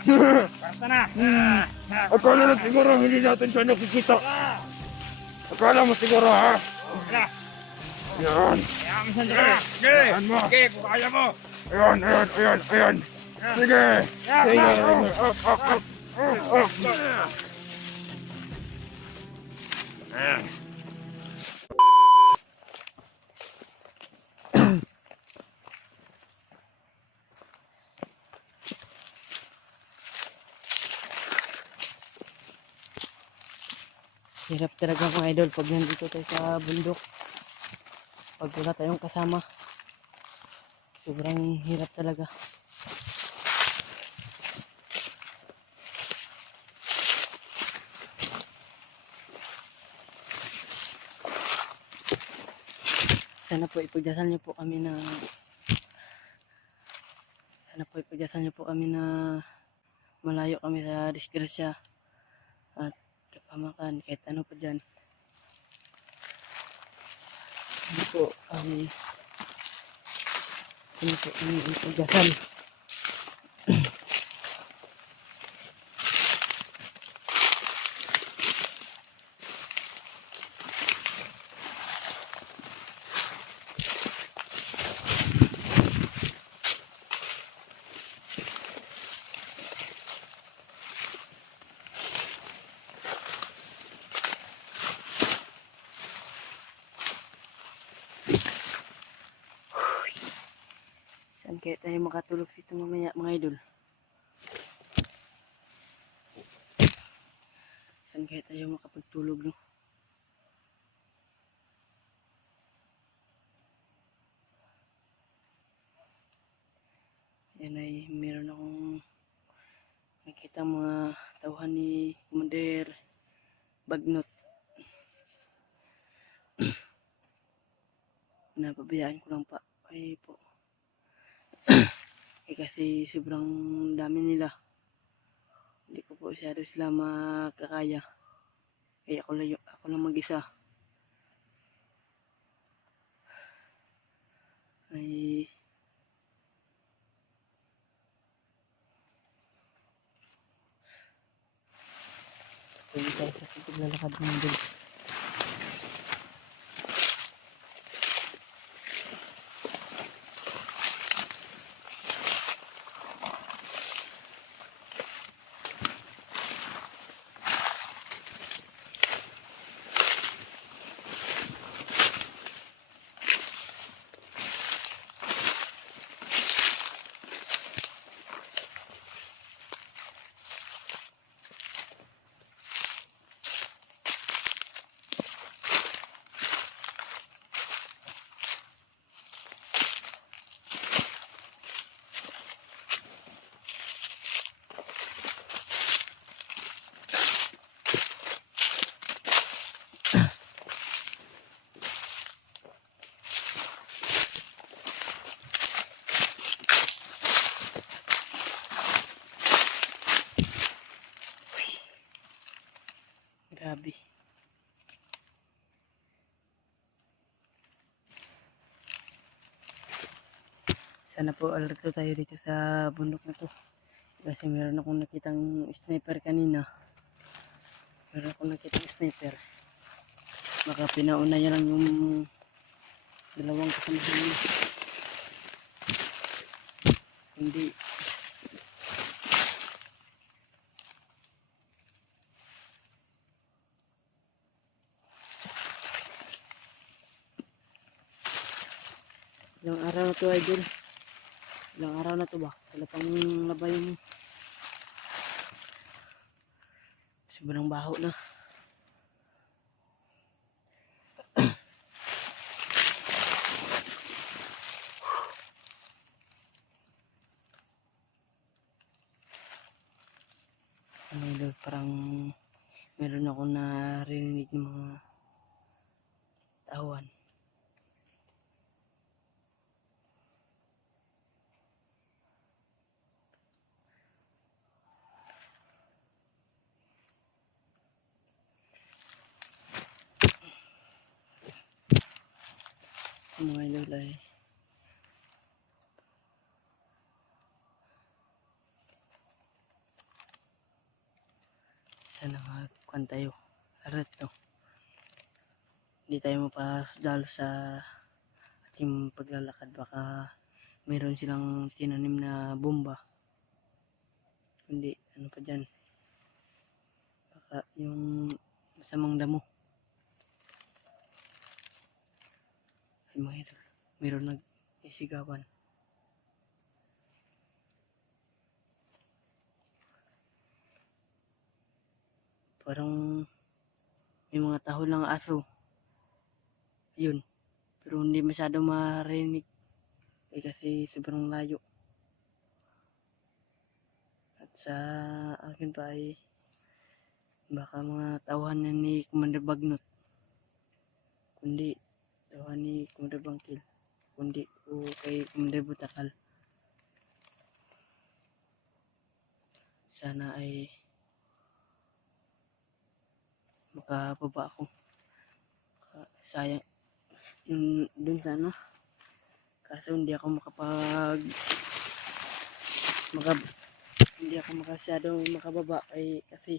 Basta na. Akala na siguro hindi natin siya nakikita. Akala mo siguro ha? Wala. Yan. Kaya mo sandali. Yan mo. Sige, kung kaya mo. Ayan. Sige. Sige. Up. Ayan. Hirap talaga mga idol pag nandito tayo sa bundok. Pag wala tayong kasama. Sobrang hirap talaga. Sana po ipagdasal niyo po kami na malayo kami sa disgrasya at kapamakan kahit ano pa dyan. Hindi po kami ipagdasal. Saan kaya tayo makatulog dito mamaya mga idol? Saan kaya tayo makapagtulog no? Yan ay meron akong nakita mga tauhan ni Commander Bagnot. Napabayaan ko lang pa ay po. Kasi sobrang dami nila. Hindi ko po masyado sila makakaya. Kaya ako lang mag-isa. Ay tuloy tayo sa paglalakad ng idol. Grabe. Sana po alerto tayo dito sa bundok na to. Kasi meron akong nakitang sniper kanina. Baka pinauna niya lang yung dalawang kasama niya. Hindi. Ilang araw na to idol. Ilang araw na to ba? Wala pang labay mo. Sobrang baho na. Ano idol, parang meron ako narinig ng mga tawan. Mga idol ay Sana magkuhan tayo. Arat no. Hindi tayo mapadalo sa ating paglalakad. Baka meron silang tinanim na bomba. Kundi ano pa dyan. Baka yung masamang damo. Ay mga idol. Meron nag-isigawan. Parang may mga tahol ng aso. Yun. Pero hindi masyado marinig. Kasi sobrang layo. At sa akin pa ay baka mga tauhan na ni Commander Bagnot. Kundi tauhan ni Commander Bangkil. Kundi o kay Commander Butakal. Sana ay makababa ako. Sayang dun sa ano. Kaso hindi ako hindi ako makasyadong makababa kasi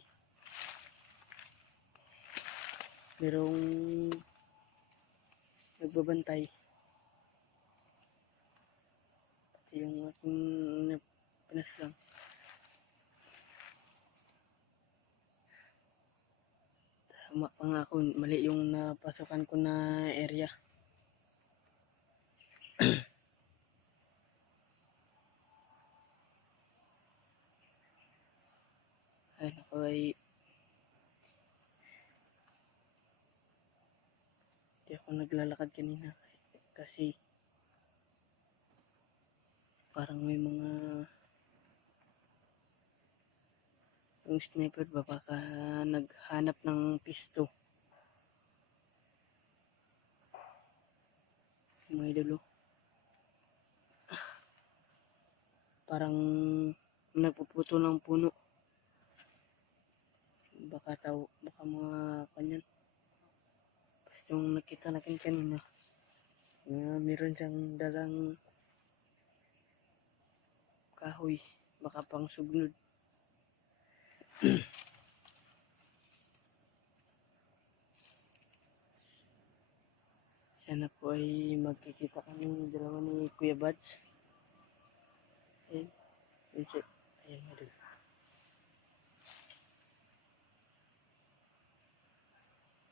merong nagbabantay. Pati yung aking pinas lang. Tama pa nga ako, mali yung napasukan ko na area. Ay naku ay hindi ako naglalakad kanina kasi parang may mga yung sniper ba baka naghanap ng pisto. Mga idolo. Parang nagpuputo ng puno. Baka mga kanyan. Basta yung nakita natin kanina. Meron siyang dalang kahoy. Baka pang sugnod. Sana po ay magkikita kami dalawa ni Kuya Bads. Ayan. Ayan nga doon.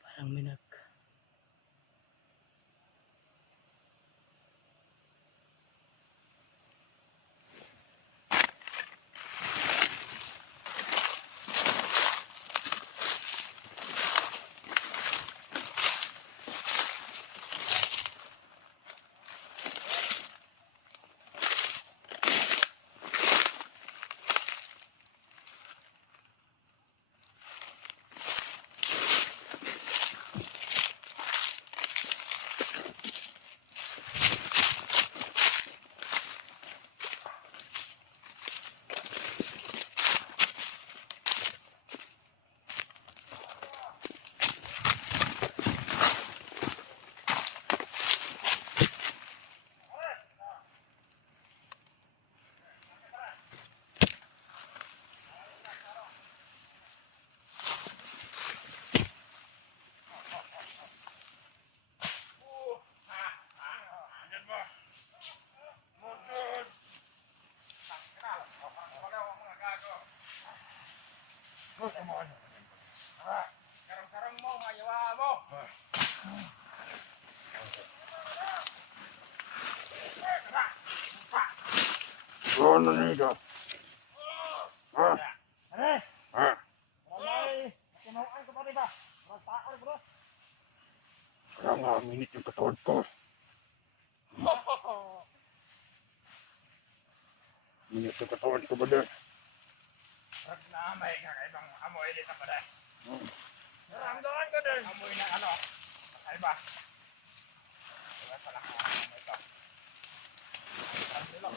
Parang minak. Karang-karang mo, mayawa mo. Ano nito? Ha? Are, Ha? maramay. Nakunawaan ko pa rin ba? Marang takol, bro. Kaya nga, minit yung katawad ko. Minit yung katawad ko ba din? Pag naamay ka kaibang amoy dito pa rin. Naramdaman ko din. Amoy na ano, kakaiba. Diba pala ang amoy ito. Ang nilok.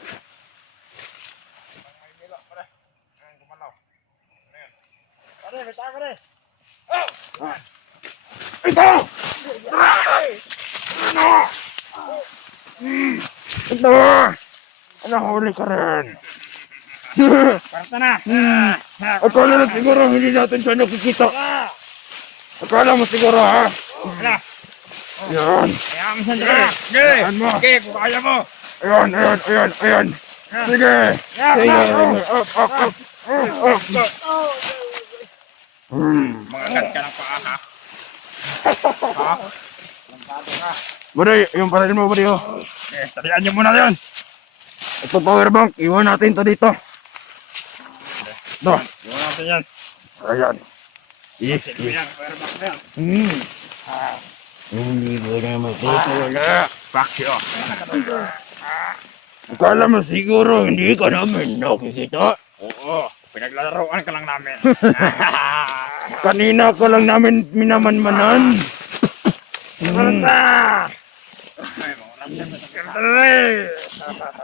Ang nilok pa rin. Ang gumalaw. Ano yun? Pare, bita ko rin. Oh! Ito! Ano? Ito! Ano, huli ka rin? Parta na! Akala mo siguro hindi natin siya nakikita. Akala mo siguro ha? Ano? Yan. Kaya mo sandali. Sige. Yan mo. Sige, kung kaya mo. Ayan, ayan, ayan, ayan. Sige. Sige. Up, up, up. Up. Mga gat ka ng paa, ha? Ha? Lambado ka. Buday, yung parahin mo, buday, oh. Okay, talian niyo muna yun. Ito power bank, iwan natin to dito. Ito. Iwan natin yan. Ayan. Silbi yan, pwede ba yan? Hindi ko na makita wala. Bakyo. Akala mo siguro hindi ka namin nakikita. Oo, pinaglalaroan ka lang namin. Kanina ka lang namin minamanmanan. Ay, mga natin mo sa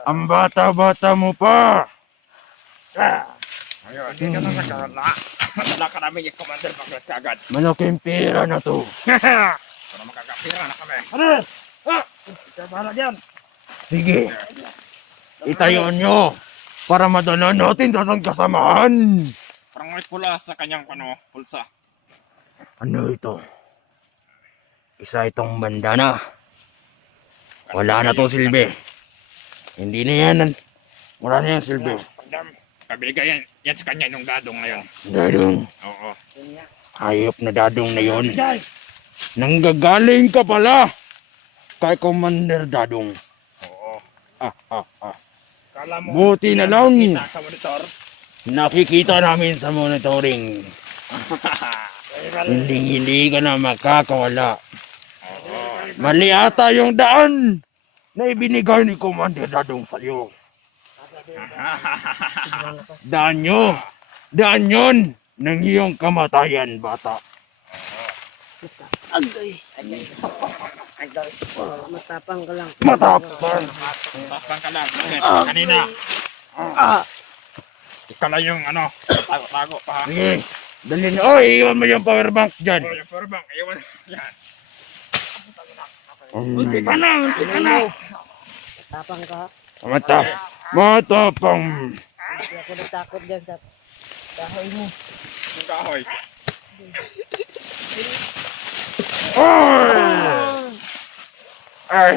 Ang bata-bata mo pa. Ayun, hindi ka na nagkawala. Wala ka namin yung commander bakit kagad. Malaking pera na to. Para makakapira na kami. Ano? Ikaw bahala dyan. Sige. Itayon nyo. Para madala natin sa kasamahan. Parang may pula sa kanyang pulsa. Ano ito? Isa itong bandana. Wala na to silbi. Hindi na yan. Wala na yan silbi. Pabigay yan sa kanya yung dadong ngayon. Dadong. Oo. Hayop na dadong na yon. Nanggagaling ka pala. Kay Commander Dadong. Oo. Ah. Kala mo, Buti na lang. kita sa monitor. Nakikita namin sa monitoring. Hindi ka na makakawala. Mali ata yung daan na ibinigay ni Commander Dadong sa'yo. Daan nyo. Daan yun ng iyong kamatayan, bata. Agay. Matapang ka lang. Matapang. Tapang ka lang. Kanina, ikaw lang yung tago-tago pa ha. Sige. Dalhin. Oy, iwan mo yung power bank dyan. Oh, yung powerbang, iwan. Yan. Unti ka na. Matapang ka. Matapang. Hindi ako natakot dyan sa kahoy mo. Yung kahoy. Oy! Ay.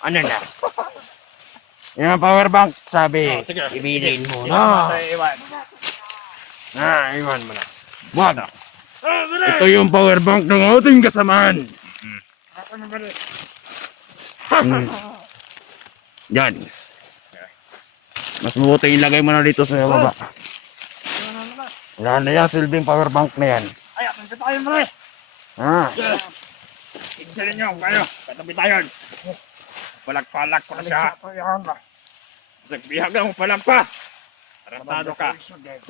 Ano na? Yung power bank, sabi, Sige. ibilin mo Iwan. na. Iwan. Iwan mo na. Wag. Ito yung power bank ng ating kasamahan. Yan. Mas mabuti ilagay mo na dito sa baba. Wala na yan, silbing power bank na yan. Ay, atin tayo mo rin. Insalin nyo, kayo. Katabi tayo. Palag-palag ko na siya. Sagbihag mo palag pa. Tarantado ka.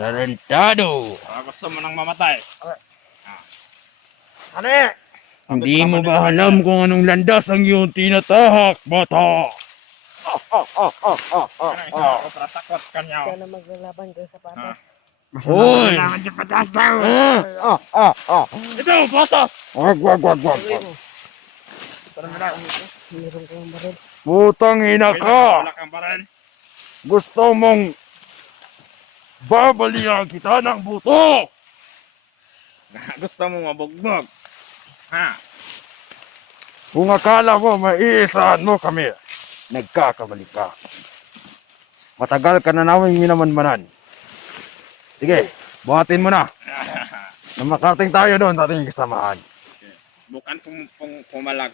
Tarantado. Gusto mo nang mamatay. Hindi mo ba alam kung anong landas ang iyong tinatahak, bata? Ano ito? Ako para takot kanyaw. Sana maglalaban kayo sa patas. Hoy! Ito, batas! Wag. Meron kang baril. Putang ina ka! Wala kang baril. Gusto mong babalian kita ng buto! Gusto mo mabugbog. Ha? Kung akala mo maiisahan mo kami, nagkakamali ka. Matagal ka na namin minamanmanan. Sige, buhatin mo na. Na makarating tayo doon sa ating kasamahan. Bukan pumalag.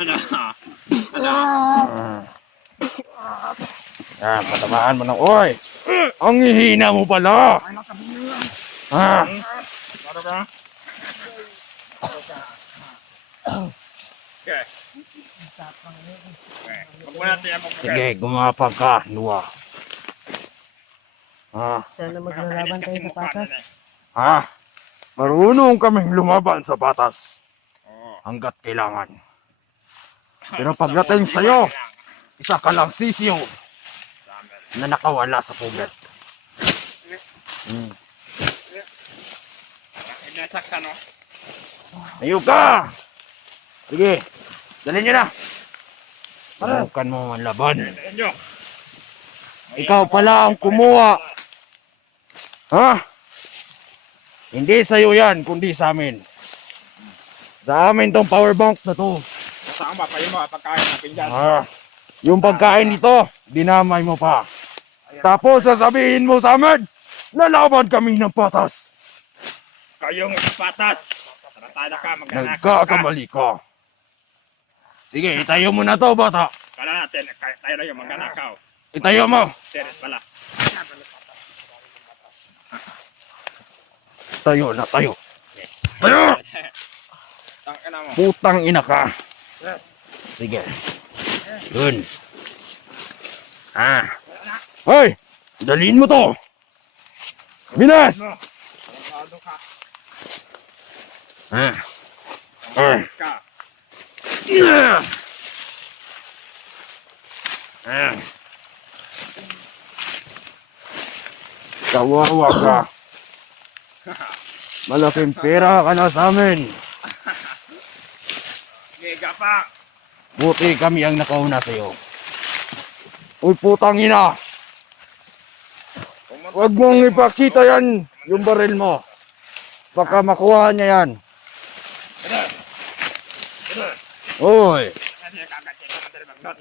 Ano? Yan, patamaan mo ng oy. Ang hihina mo pala. Ano ka? Okay. Huwag mo natin yan Sige, gumapang ka, Nuwa. Sana maglalaban kayo sa patas. Marunong kaming lumaban sa batas. Hanggat kailangan. Pero pagdating sa'yo, isa ka lang sisiyo na nakawala sa pugat. Inasak ka, no? Tayo ka! Sige, dalhin nyo na. Subukan mo ang laban. Tingnan nyo. Ikaw pala ang kumuha. Ha? Hindi sa'yo yan, kundi sa amin. Sa amin tong power bank na to. Saan ba pa yung mga pagkain natin dyan? Yung pagkain nito, dinamay mo pa. Tapos sasabihin mo sa amin, lalaban kami ng patas. Kayong patas. Taratada ka, magnanakaw ka. Nagkakamali ka. Sige, itayo mo na to, bata. Kala natin, tayo na yung magnanakaw. Itayo mo. Teres pala. Tayo na, tayo. Tayo! Tangina mo. Putang ina ka. Sige. Yun. Hoy! Dalhin mo to! Binas! Taratada ka. Ka. Kawawa ka. Malaking pera ka na sa amin. Giga pa. Buti kami ang nakauna sa'yo. Uy, putang ina! Huwag mong ipakita yan, yung baril mo. Baka makuha niya yan. Uy! Kasi kagatin ka, Madre Bagnot.